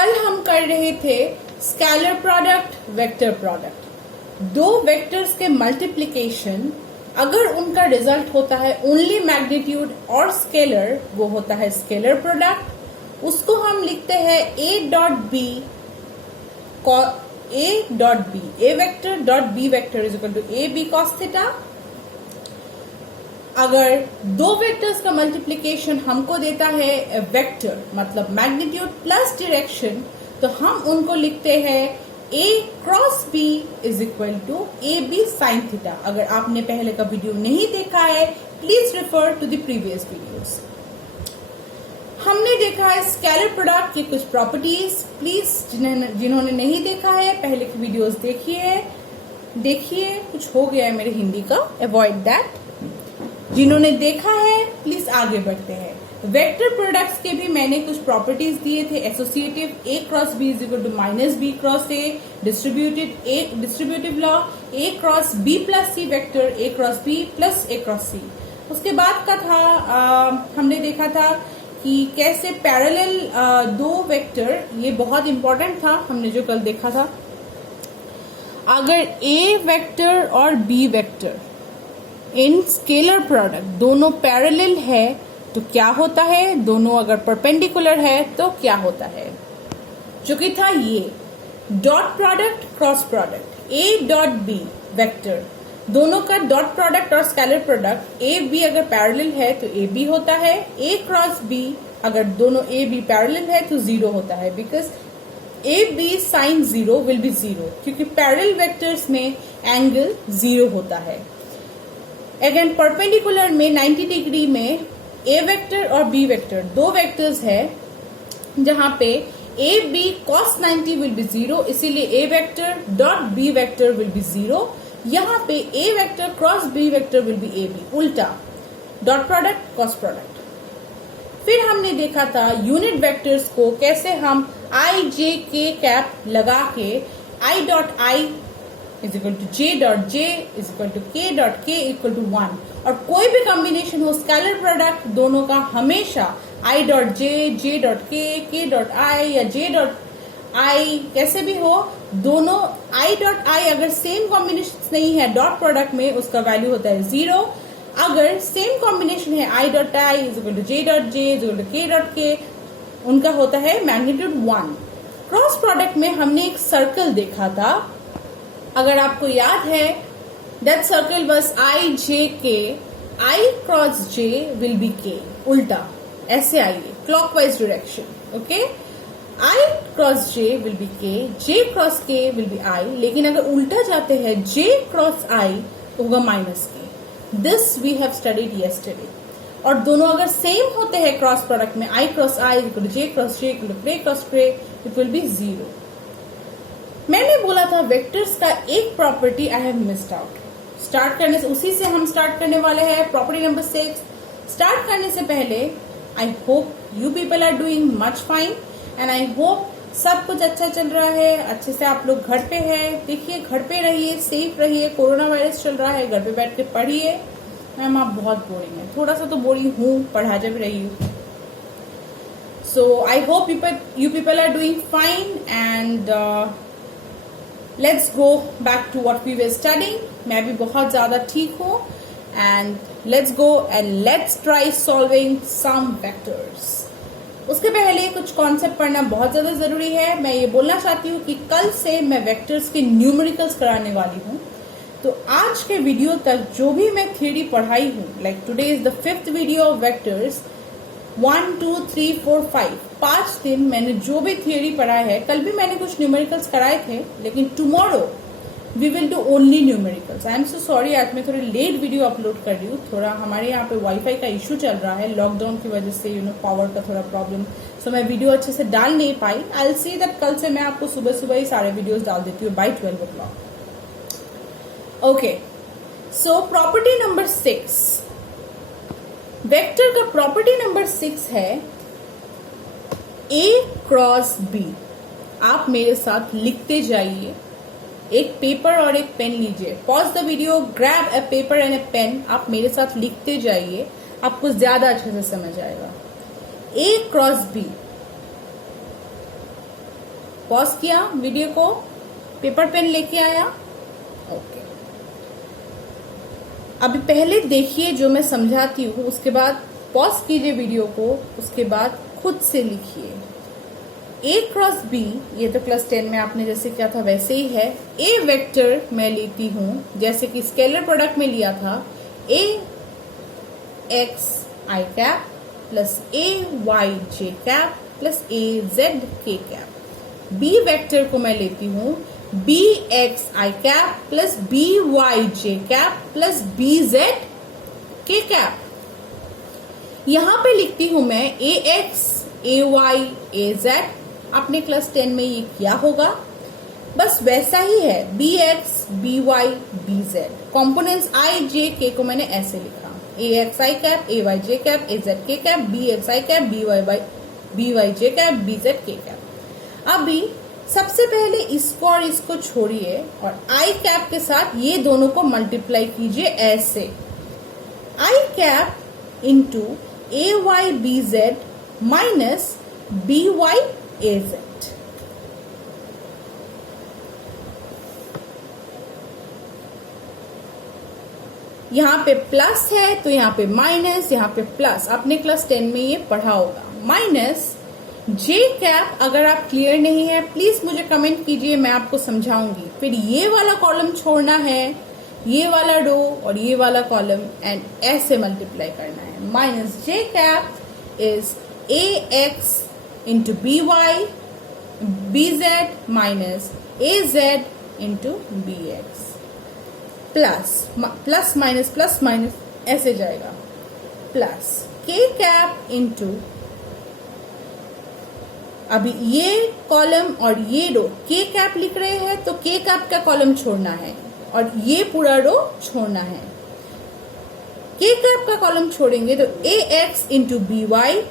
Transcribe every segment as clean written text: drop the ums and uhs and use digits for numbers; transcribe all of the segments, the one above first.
कल हम कर रहे थे स्केलर प्रोडक्ट, वेक्टर प्रोडक्ट। दो वेक्टर्स के मल्टीप्लीकेशन अगर उनका रिजल्ट होता है ओनली मैग्नीट्यूड और स्केलर, वो होता है स्केलर प्रोडक्ट। उसको हम लिखते हैं A vector dot B vector is equal to A B cos theta. अगर दो वेक्टर्स का मल्टीप्लीकेशन हमको देता है वेक्टर मतलब मैग्नीट्यूड प्लस डायरेक्शन, तो हम उनको लिखते हैं A cross B is equal to A B sine theta. अगर आपने पहले का वीडियो नहीं देखा है, please refer to the previous videos. हमने देखा है स्केलर प्रोडक्ट की कुछ प्रॉपर्टीज। प्लीज जिन्होंने नहीं देखा है पहले की वीडियोस देखिए। कुछ हो गया है मेरे हिंदी का, अवॉइड दैट। जिन्होंने देखा है प्लीज आगे बढ़ते हैं। वेक्टर प्रोडक्ट्स के भी मैंने कुछ प्रॉपर्टीज दिए थे। Associative A cross B is equal to minus B cross A, distributive law A cross B plus C vector A cross B plus A cross C. उसके बाद का था हमने देखा था कि कैसे पैरेलल दो वेक्टर, ये बहुत इंपॉर्टेंट था, हमने जो कल देखा था। अगर ए वेक्टर और बी वेक्टर इन स्केलर प्रोडक्ट दोनों पैरेलल है तो क्या होता है, दोनों अगर परपेंडिकुलर है तो क्या होता है, जो कि था ये dot product cross product. A dot B vector दोनों का डॉट प्रोडक्ट और स्केलर प्रोडक्ट ए बी अगर पैरेलल है तो ए बी होता है। ए क्रॉस बी अगर दोनों ए बी पैरेलल है तो जीरो होता है, because A B sine zero will be zero, क्योंकि पैरेलल वेक्टर्स में एंगल जीरो होता है। अगेन परपेंडिकुलर में 90 डिग्री में ए वेक्टर और बी वेक्टर दो वेक्टर्स है, जहां पे A B cos 90 will be zero, इसीलिए A vector dot B vector will be zero. यहाँ पे A vector cross B vector will be A B, उल्टा डॉट प्रोडक्ट कॉस प्रोडक्ट। फिर हमने देखा था यूनिट वेक्टर्स को कैसे हम आई जे के कैप लगा के I dot I is equal to J dot J is equal to K dot K equal to 1, और कोई भी कॉम्बिनेशन हो स्केलर प्रोडक्ट दोनों का हमेशा आई डॉट जे डॉट के डॉट आई या जे डॉट आई कैसे भी हो, दोनों आई डॉट आई अगर सेम कॉम्बिनेशन नहीं है डॉट प्रोडक्ट में, उसका वैल्यू होता है 0। अगर सेम कॉम्बिनेशन है I dot I is equal to J dot J is equal to K dot K, उनका होता है मैग्नीट्यूड 1। क्रॉस प्रोडक्ट में हमने एक सर्कल देखा था, अगर आपको याद है, that circle was I J के, आई क्रॉस जे विल बी के, उल्टा ऐसे आइए clockwise direction. Okay, I cross J will be के, जे क्रॉस के विल बी आई, लेकिन अगर उल्टा जाते हैं जे क्रॉस आई तो होगा minus K. This we have studied yesterday. और दोनों अगर सेम होते हैं क्रॉस प्रोडक्ट में, I cross I equal to J cross J equal to K cross K, it will be 0। मैंने बोला था वेक्टर्स का एक property I have missed out. Start करने से उसी से हम स्टार्ट करने वाले हैं, प्रॉपर्टी नंबर 6। स्टार्ट करने से पहले I hope you people are doing much fine and I hope सब कुछ अच्छा चल रहा है, अच्छे से आप लोग घर पे हैं। देखिए घर पे रहिए, सेफ रहिए, कोरोना वायरस चल रहा है, घर पे बैठ के पढ़िए। मैम आप बहुत बोरिंग है, थोड़ा सा तो बोरिंग हूँ, पढ़ा जब रही हूँ। So I hope you people are doing fine and let's go back to what we were studying. मैं भी बहुत ज्यादा ठीक हूँ and let's go and let's try solving some vectors. उसके पहले कुछ कॉन्सेप्ट पढ़ना बहुत ज्यादा जरूरी है। मैं ये बोलना चाहती हूँ कि कल से मैं वेक्टर्स के न्यूमेरिकल्स कराने वाली हूँ, तो आज के वीडियो तक जो भी मैं थ्योरी पढ़ाई हूँ, like today is the 5th video of vectors, 1 2 3 4 5, 5 दिन मैंने जो भी थ्योरी पढ़ा है, कल भी मैंने कुछ न्यूमेरिकल्स कराए थे, लेकिन tomorrow we will do only numericals. I am so sorry, आज मैं थोड़ी लेट वीडियो अपलोड कर रही हूँ। थोड़ा हमारे यहाँ पे वाईफाई का इशू चल रहा है, लॉकडाउन की वजह से पावर का थोड़ा प्रॉब्लम, सो मैं वीडियो अच्छे से डाल नहीं पाई। आई विल सी दैट कल से मैं आपको सुबह सुबह ही सारे वीडियोस डाल देती हूँ by 12 o'clock। Okay, so property number 6, vector का प्रॉपर्टी नंबर 6 है ए क्रॉस बी। आप मेरे साथ लिखते जाइए, एक पेपर और एक पेन लीजिए, pause the video, grab a paper and a pen, आप मेरे साथ लिखते जाइए, आपको ज्यादा अच्छे से समझ आएगा। ए क्रॉस बी, पॉज किया वीडियो को, पेपर पेन लेके आया। ओके, अभी पहले देखिए जो मैं समझाती हूँ, उसके बाद पॉज कीजिए वीडियो को, उसके बाद खुद से लिखिए। ए क्रॉस बी, ये तो क्लास 10 में आपने जैसे किया था वैसे ही है। ए वेक्टर मैं लेती हूँ जैसे कि स्केलर प्रोडक्ट में लिया था, A X I cap plus A Y J cap plus A Z K cap. B vector को मैं लेती हूँ B X I cap plus B Y J cap plus B Z K cap. यहां पे लिखती हूं मैं A X A Y A Z, आपने क्लास 10 में ये किया होगा, बस वैसा ही है। B X B Y B Z, components I J के को मैंने ऐसे लिखा, A X I cap A Y J cap A Z K cap, B X I cap B Y J cap B Z K cap. अभी सबसे पहले इसको और इसको छोड़िए और आई कैप के साथ ये दोनों को मल्टीप्लाई कीजिए ऐसे, I cap into A Y B Z minus B Y A Z. यहां पे प्लस है तो यहां पे माइनस, यहां पे प्लस, आपने क्लास 10 में ये पढ़ा होगा। माइनस जे कैप, अगर आप क्लियर नहीं है प्लीज मुझे कमेंट कीजिए, मैं आपको समझाऊंगी। फिर ये वाला कॉलम छोड़ना है, ये वाला रो और ये वाला कॉलम, एंड ऐसे मल्टीप्लाई करना है। Minus J cap is A X into B Y B Z minus A Z into B X, plus minus ऐसे जाएगा, प्लस के कैप इंटू, अभी ये कॉलम और ये रो के कैप लिख रहे हैं तो के कैप का कॉलम छोड़ना है और ये पूरा रो छोड़ना है। के कैप का कॉलम छोड़ेंगे तो A X into B Y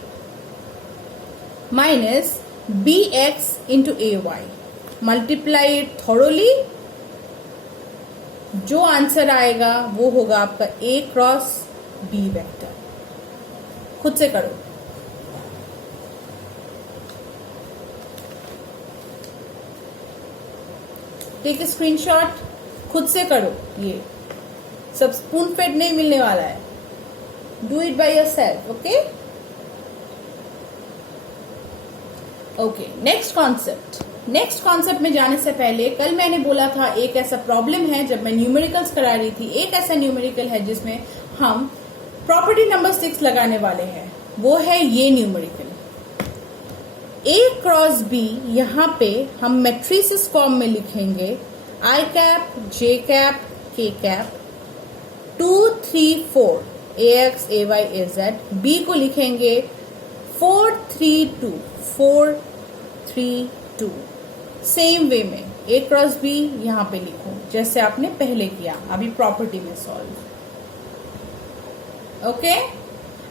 minus B X into A Y, multiply thoroughly, जो आंसर आएगा वो होगा आपका ए क्रॉस बी वेक्टर। खुद से करो। टेक स्क्रीनशॉट, खुद से करो, ये सब स्पून फेड नहीं मिलने वाला है, do it by yourself. Okay okay, next concept में जाने से पहले कल मैंने बोला था एक ऐसा प्रॉब्लम है जब मैं न्यूमेरिकल्स करा रही थी, एक ऐसा न्यूमेरिकल है जिसमें हम प्रॉपर्टी नंबर 6 लगाने वाले हैं, वो है ये न्यूमेरिकल ए क्रॉस बी। यहां पे हम मैट्रिसेस फॉर्म में लिखेंगे आई कैप जे कैप के cap 2 3 4 A X A Y A Z. B को लिखेंगे 4 3 2 4 3 2। सेम वे में ए क्रॉस बी यहां पे लिखो जैसे आपने पहले किया, अभी प्रॉपर्टी में solve. Okay,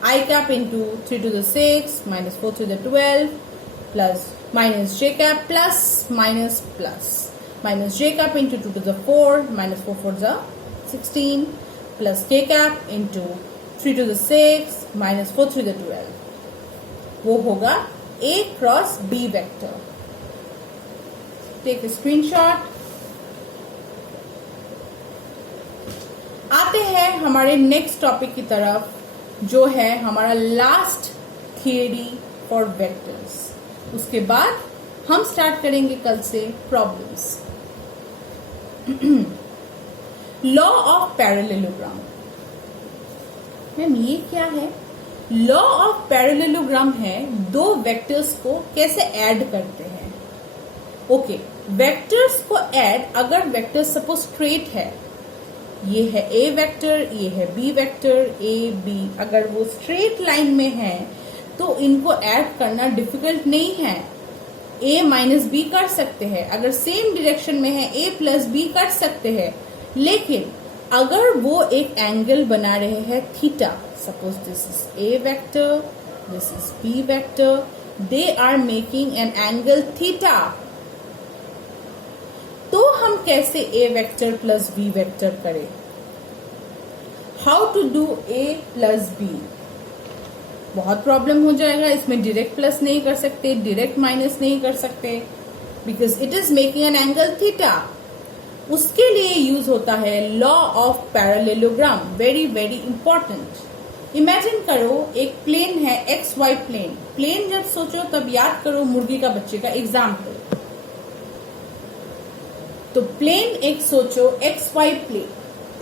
I cap into 3 to the 6 minus 4 to the 12 plus minus J cap plus minus J cap into 2 to the 4 minus 4 4 the 16 plus K cap into 3 to the 6 minus 4 3 the 12, वो होगा A cross B vector. Take screenshot. आते हैं हमारे next topic की तरफ, जो है हमारा लास्ट थियरी फॉर वेक्टर्स। उसके बाद हम स्टार्ट करेंगे कल से problems. Law of parallelogram. Ma'am ये क्या है? लॉ ऑफ पैरेललोग्राम है दो वेक्टर्स को कैसे ऐड करते हैं। ओके, वेक्टर्स को ऐड, अगर वेक्टर सपोज स्ट्रेट है, ये है ए वेक्टर, ये है बी वेक्टर, ए बी, अगर वो स्ट्रेट लाइन में है तो इनको ऐड करना डिफिकल्ट नहीं है। ए माइनस बी कर सकते हैं, अगर सेम डायरेक्शन में है ए प्लस बी कर सकते हैं, लेकिन अगर वो एक एंगल बना रहे हैं theta, suppose this is A vector, this is B vector, they are making an angle theta, तो हम कैसे A vector plus B vector करें? How to do A plus B? बहुत प्रॉब्लम हो जाएगा इसमें, डायरेक्ट प्लस नहीं कर सकते, डायरेक्ट माइनस नहीं कर सकते, because it is making an angle theta. उसके लिए यूज होता है law of parallelogram, very very important. Imagine करो एक प्लेन है, एक्स वाई प्लेन। प्लेन जब सोचो तब याद करो मुर्गी का बच्चे का एग्जाम्पल। तो प्लेन एक सोचो, एक्स वाई प्लेन,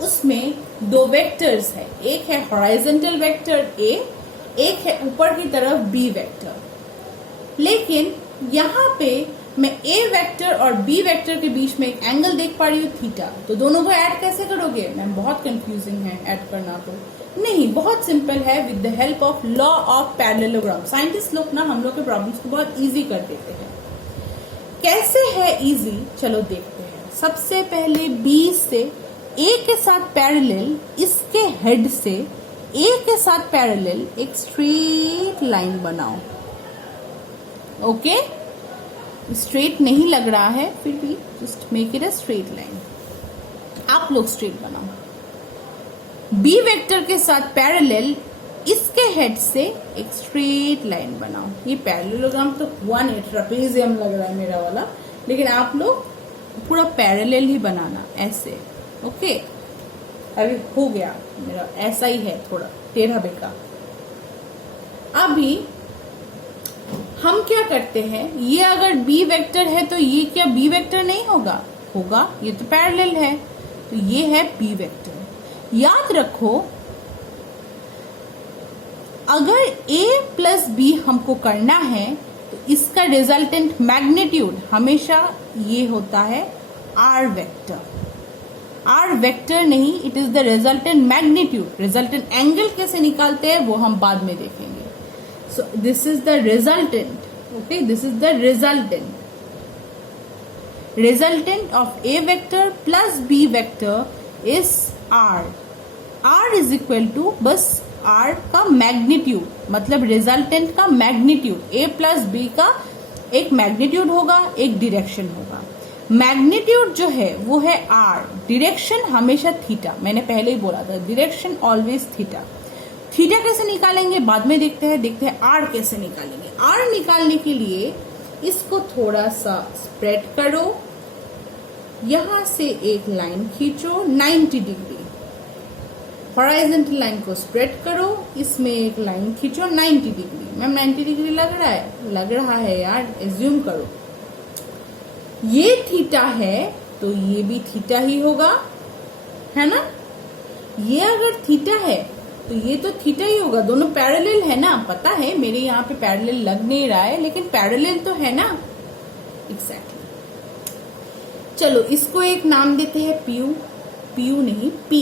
उसमें दो वेक्टर्स है, एक है हॉराइजॉन्टल वेक्टर ए, एक है ऊपर की तरफ बी वेक्टर। लेकिन यहाँ पे मैं ए वेक्टर और बी वेक्टर के बीच में एक एंगल देख पा रही हूँ थीटा। तो दोनों को ऐड कैसे करोगे मैम? बहुत कंफ्यूजिंग है ऐड करना। तो नहीं, बहुत सिंपल है, with the help of law of parallelogram. Scientist लोग ना हम लोग के प्रॉब्लम्स को बहुत इजी कर देते हैं। कैसे है इजी, चलो देखते हैं। सबसे पहले बी से ए के साथ पैरेलल, इसके हेड से ए के साथ पैरेलल एक स्ट्रेट लाइन बनाओ। ओके, स्ट्रेट नहीं लग रहा है, फिर भी just make it a straight line. आप लोग स्ट्रेट बनाओ। बी वेक्टर के साथ पैरेलल, इसके हेड से एक स्ट्रेट लाइन बनाओ। ये पैरेललोग्राम तो हुआ नहीं, ट्रेपेजियम लग रहा है मेरा वाला, लेकिन आप लोग पूरा पैरेलल ही बनाना ऐसे। ओके, अभी हो गया मेरा, ऐसा ही है, थोड़ा टेढ़ा बेका। अभी हम क्या करते हैं, ये अगर बी वेक्टर है तो ये क्या बी वेक्टर नहीं होगा? होगा, ये तो पैरेलल है, तो ये है बी वेक्टर। याद रखो, अगर a प्लस बी हमको करना है तो इसका रिजल्टेंट मैग्नीट्यूड हमेशा ये होता है आर वेक्टर। आर वेक्टर नहीं, it is the resultant magnitude. Resultant angle कैसे निकालते हैं वो हम बाद में देखेंगे। So this is the resultant. Okay, this is the resultant. Resultant of A vector plus B vector is R. R is equal to बस R का मैग्नीट्यूड, मतलब रिजल्टेंट का मैग्नीट्यूड। A प्लस B का एक मैग्नीट्यूड होगा, एक direction होगा। Magnitude जो है वो है R, डिरेक्शन हमेशा थीटा। मैंने पहले ही बोला था, डिरेक्शन ऑलवेज थीटा। थीटा कैसे निकालेंगे बाद में देखते हैं आर कैसे निकालेंगे। आर निकालने के लिए इसको थोड़ा सा स्प्रेड करो, यहां से एक लाइन खींचो 90 डिग्री, हॉराइजॉन्टल लाइन को स्प्रेड करो, इसमें एक लाइन खींचो 90 डिग्री। मैम 90 डिग्री लग रहा है? लग रहा है यार, एज्यूम करो। ये थीटा है तो ये भी थीटा ही होगा, है ना? ये अगर थीटा है तो ये तो थीटा ही होगा, दोनों पैरेलल है ना। पता है मेरे यहाँ पे पैरेलल लग नहीं रहा है, लेकिन पैरेलल तो है ना। एग्जैक्टली। चलो इसको एक नाम देते हैं पीयू, पीयू नहीं पी।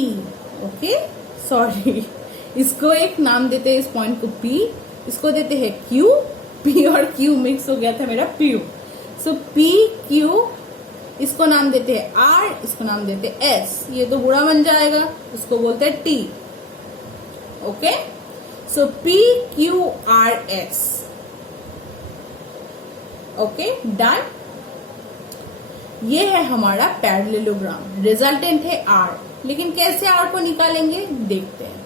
ओके, सॉरी, इसको एक नाम देते हैं, इस पॉइंट को पी, इसको देते हैं क्यू। पी और क्यू मिक्स हो गया था मेरा, पीयू। सो पी क्यू, इसको नाम देते हैं आर, इसको नाम देते हैं एस। ये तो बुरा बन जाएगा, इसको बोलते हैं T. Okay, so P Q R S. Okay, done. ये है हमारा पैरेललोग्राम, रिजल्टेंट है आर। लेकिन कैसे आर को निकालेंगे देखते हैं।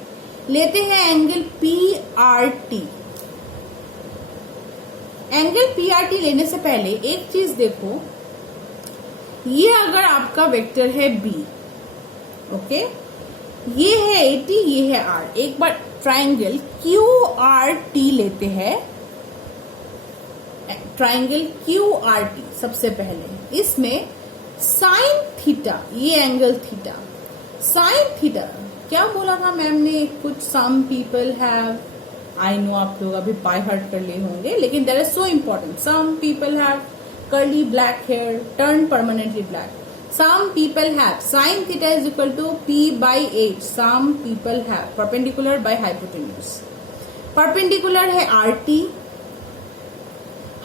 लेते हैं angle P R T. Angle P R T लेने से पहले एक चीज देखो, ये अगर आपका वेक्टर है बी, ओके, ये है 80, ये है आर। एक बार ट्राइंगल क्यू आर टी लेते हैं, ट्राइंगल क्यू आर टी। सबसे पहले इसमें साइन थीटा, ये एंगल थीटा, साइन थीटा क्या बोला था मैम ने? कुछ some people have, I know आप लोग अभी बाय हार्ट कर लिए होंगे, लेकिन that is so important. Some people have curly black hair turned permanently black. Some people have sin theta is equal to p by h. Some people have perpendicular by hypotenuse. Perpendicular है RT,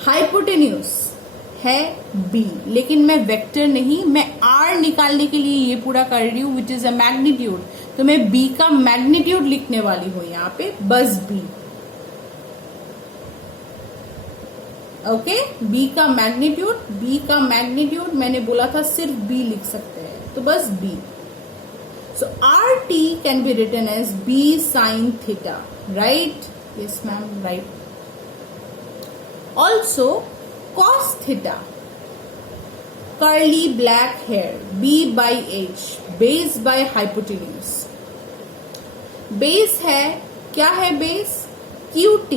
hypotenuse है B, लेकिन मैं vector नहीं, मैं R निकालने के लिए ये पूरा कर रही हूँ, विच इज अ मैग्नीट्यूड। तो मैं B का मैग्नीट्यूड लिखने वाली हूँ यहाँ पे, बस B। ओके, बी का मैग्नीट्यूड, बी का मैग्नीट्यूड मैंने बोला था सिर्फ बी लिख सकते हैं, तो बस B. So R T can be written as B sine theta, right? Yes ma'am, right. Also cos theta, curly black hair, B by H, base by hypotenuse. Base है, क्या है बेस? QT.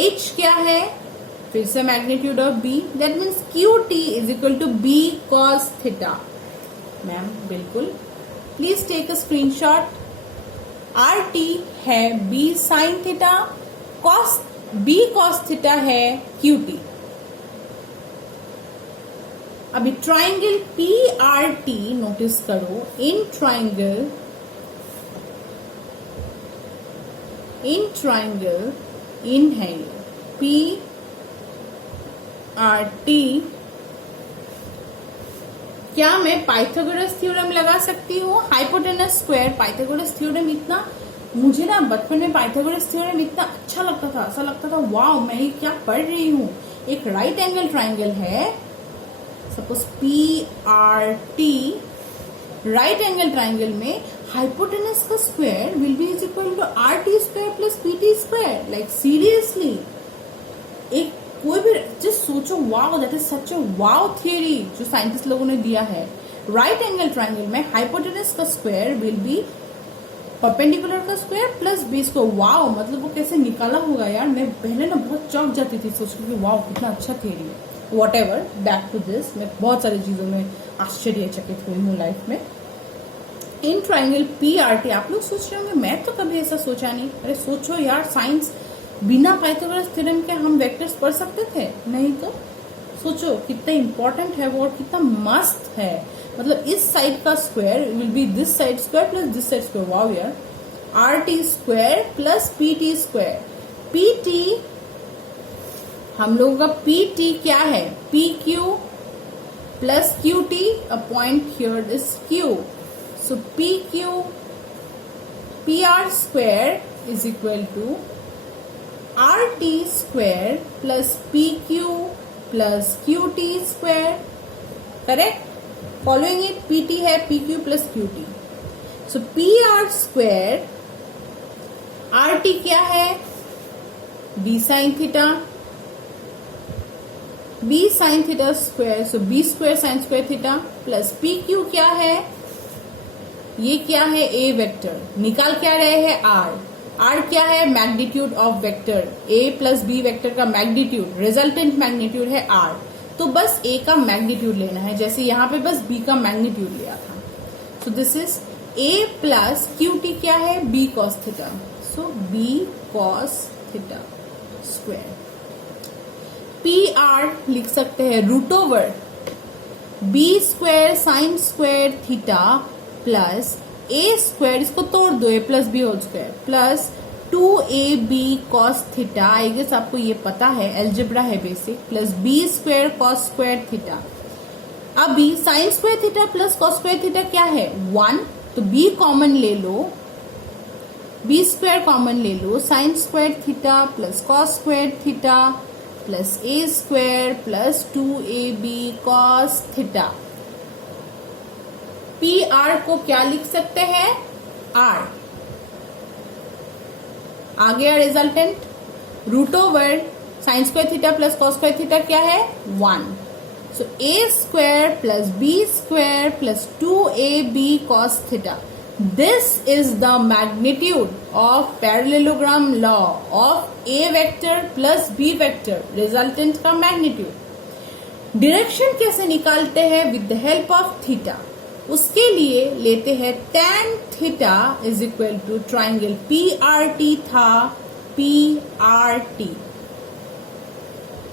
H क्या है? फिर से magnitude of B, that means QT is equal to B cos theta. Ma'am बिल्कुल, please take a screenshot. RT है B sin theta, B cos theta है QT. अभी ट्राइंगल PRT नोटिस करो. In triangle in है ये PRT. क्या मैं Pythagoras theorem लगा सकती हूँ? हाइपोटेनस स्क्वायर पाइथागोरस थ्योरम, इतना मुझे ना बचपन में पाइथागोरस थ्योरम इतना अच्छा लगता था, ऐसा लगता था वाओ मैं ये क्या पढ़ रही हूँ. एक राइट एंगल ट्राइंगल है, suppose PRT. Right angle triangle में हाइपोटेनस का square will be is equal to RT square plus PT square. Like seriously, एक कोई भी जस्ट सोचो, wow that is such a wow theory जो साइंटिस्ट लोगों ने दिया है. राइट एंगल ट्राइंगल में हाइपोटेनस का स्क्वायर विल बी परपेंडिकुलर का स्क्वायर प्लस बेस को. वाओ, मतलब वो कैसे निकाला होगा यार. मैं पहले ना बहुत चौंक जाती थी सोच के वाओ कितना अच्छा थियरी है. Whatever, back to this. मैं बहुत सारी चीजों में आश्चर्यचकित हुई हूँ लाइफ में. इन ट्राइंगल PRT आप लोग सोच रहे होंगे मैं तो कभी ऐसा सोचा नहीं. अरे सोचो यार, साइंस बिना पाइथागोरस थ्योरम के हम वेक्टर्स पढ़ सकते थे? नहीं तो सोचो कितना इंपॉर्टेंट है वो और कितना मस्त है. मतलब इस साइड का square will be this side square plus this side square. Wow यार. RT square plus PT square. PT हम लोगों का PT क्या है? PQ plus QT. A point here is Q. So PQ PR square is equal to RT square plus PQ plus QT square. Correct? Following it, PT है PQ plus QT. So PR square, RT क्या है? B sin theta. B sin theta square, सो B square sine square theta plus PQ क्या है? ये क्या है? A vector. निकाल क्या रहे हैं? R. R क्या है? Magnitude of vector. A plus B vector का मैग्नीट्यूड, रिजल्टेंट मैग्नीट्यूड है R. तो बस A का मैग्नीट्यूड लेना है, जैसे यहाँ पे बस B का मैग्नीट्यूड लिया था. So this is A plus QT क्या है? B cos theta. So B cos theta square. PR लिख सकते हैं root over B square sine square theta plus A square, इसको तोड़ दो, A plus B whole square plus 2AB cos theta. I guess आपको ये पता है, एल्जेब्रा है basic. Plus B square cos square theta. अभी sine square theta plus cos square theta क्या है? 1. तो B कॉमन ले लो, B स्क्वायर कॉमन ले लो. Sine square theta plus cos square theta plus A square plus 2AB cos theta. PR को क्या लिख सकते हैं? R. आ गया resultant. Root over sine square theta plus cos square theta क्या है? 1. So A square plus B square plus 2AB cos theta. This is the magnitude of parallelogram law of A vector plus B vector, resultant का magnitude. Direction कैसे निकालते हैं? With the help of theta. उसके लिए लेते हैं tan theta is equal to triangle PRT था PRT.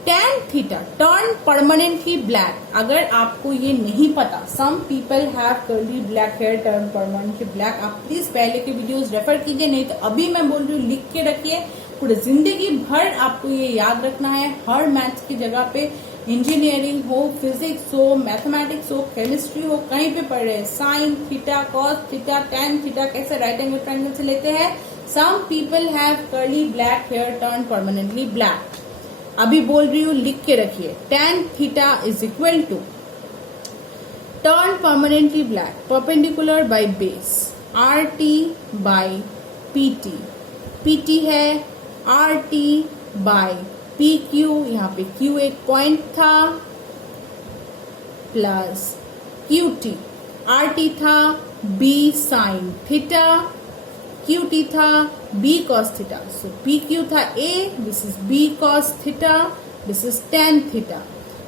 tan theta turn permanently black. अगर आपको ये नहीं पता, some people have curly black hair turn permanently black. आप प्लीज पहले के वीडियोस रेफर कीजिए, नहीं तो अभी मैं बोल रही हूँ लिख के रखिए. पूरी जिंदगी भर आपको ये याद रखना है. हर मैथ्स की जगह पे इंजीनियरिंग हो, फिजिक्स हो, मैथमेटिक्स हो, केमिस्ट्री हो, कहीं पे पढ़ रहे हैं. Sine theta, cos theta, tan theta कैसे राइट एंगल ट्रायंगल से लेते हैं. Some people have curly black hair turn permanently black. अभी बोल रही हूँ लिख के रखिए. tan theta is equal to turn permanently black perpendicular by base RT by PT. PT है RT बाय PQ. यहाँ पे Q एक पॉइंट था plus Q T, R T था B sine theta, Q T था B cos theta, so P Q था A, this is B cos theta, this is tan theta,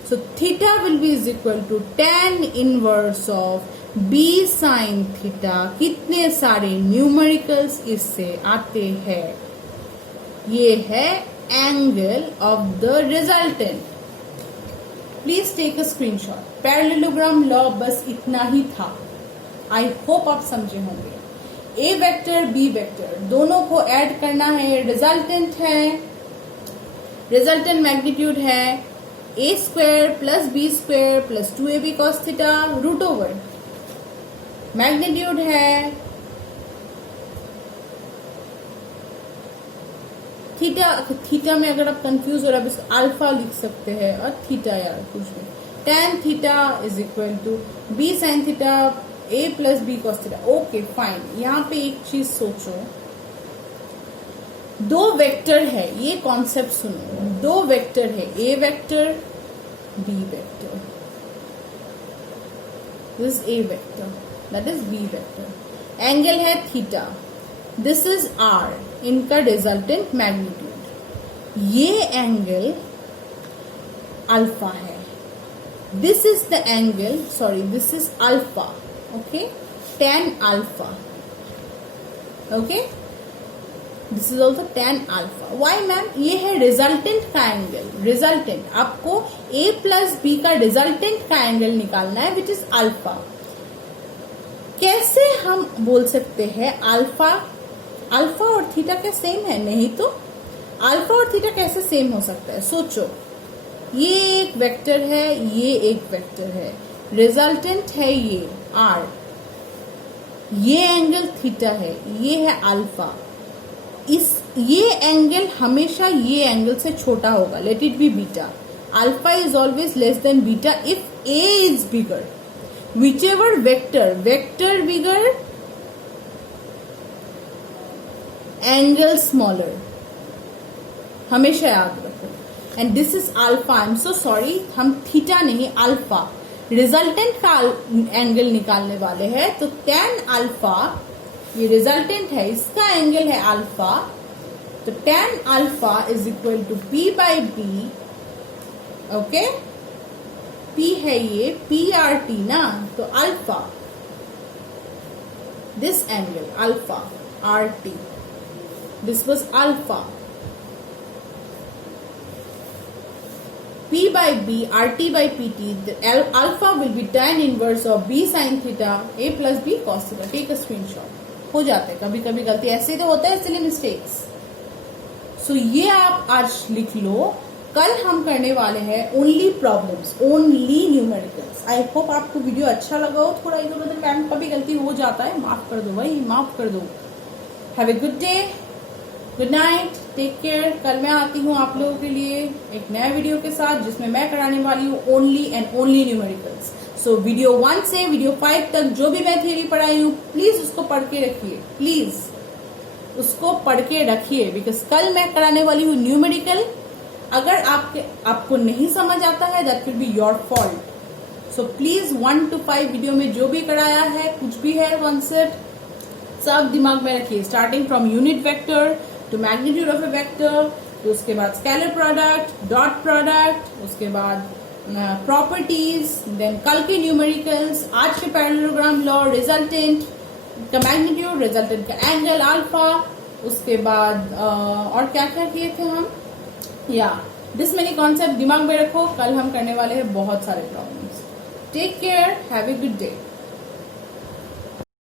so theta will be is equal to tan inverse of B sine theta. कितने सारे numericals इससे आते हैं, ये है angle of the resultant. Please take a screenshot. Parallelogram law बस इतना ही था, आई होप आप समझे होंगे। ए वेक्टर बी वेक्टर दोनों को ऐड करना है, रिजल्टेंट है, रिजल्टेंट मैग्नीट्यूड है A square plus B square plus 2ab cos theta root over, magnitude है थीटा। थीटा में अगर आप कंफ्यूज हो रहा है इसको अल्फा लिख सकते हैं और थीटा यार कुछ भी, tan theta is equal to B sine theta A plus B cos theta. Okay fine, यहाँ पे एक चीज सोचो, दो वेक्टर है, ये कॉन्सेप्ट सुनो, दो वेक्टर है, A vector B vector, this A vector that is B vector, angle है थीटा, दिस इज आर, इनका रिजल्टेंट मैग्नीट्यूड, ये एंगल अल्फा है, this is the angle, sorry this is alpha, okay, tan alpha, okay, this is also tan alpha। Why ma'am, ये है resultant का angle, resultant आपको a plus B का resultant का angle निकालना है विच इज अल्फा। कैसे हम बोल सकते हैं अल्फा, अल्फा और थीटा क्या सेम है? नहीं तो अल्फा और थीटा कैसे सेम हो सकता है? सोचो, ये एक वेक्टर है, ये एक वेक्टर है, रिजल्टेंट है ये आर, ये एंगल थीटा है, ये है अल्फा, ये एंगल हमेशा ये एंगल से छोटा होगा, let it be beta, alpha is always less than beta if A is bigger, which ever vector bigger angle smaller, हमेशा याद रखो। And this is alpha, I am so sorry, हम थीटा नहीं अल्फा रिजल्टेंट का angle निकालने वाले हैं, तो tan अल्फा, ये रिजल्टेंट है, इसका एंगल है अल्फा, तो tan alpha is equal to p by B, okay, p है ये PRT ना, तो alpha, this angle alpha RT, this was alpha, P by B, RT by PT, the alpha will be tan inverse of B sin theta, A plus B cos theta. Take a screenshot. हो जाते हैं कभी कभी गलती, ऐसे तो होता है सिली मिस्टेक्स। सो ये आप आज लिख लो, कल हम करने वाले हैं only problems, only numericals. I hope आपको वीडियो अच्छा लगा हो, थोड़ा इधर उधर मैम का भी गलती हो जाता है, माफ कर दो भाई, माफ कर दो। Have a good day, good night, take care. कल मैं आती हूँ आप लोगों के लिए एक नया वीडियो के साथ, जिसमें मैं कराने वाली हूँ only and only numericals. So video 1 से वीडियो 5 तक जो भी मैं थियरी पढ़ाई हूँ, प्लीज उसको पढ़ के रखिए, प्लीज उसको पढ़ के रखिए, बिकॉज कल मैं कराने वाली हूँ न्यूमेरिकल। अगर आपको नहीं समझ आता है, that will be your fault. So please 1 to 5 video में जो भी कराया है, कुछ भी है कॉन्सेप्ट, सब दिमाग में रखिए, starting from unit vector to magnitude of a vector, तो उसके बाद स्केलर प्रोडक्ट, डॉट प्रोडक्ट, उसके बाद प्रॉपर्टीज, देन कल के न्यूमेरिकल्स, आज के पैरेललोग्राम लॉ, रिजल्टेंट का मैग्नीट्यूड, रिजल्टेंट का एंगल अल्फा, उसके बाद और क्या क्या किए थे हम, या दिस मेनी कॉन्सेप्ट दिमाग में रखो, कल हम करने वाले हैं बहुत सारे problems. Take care, have a good day.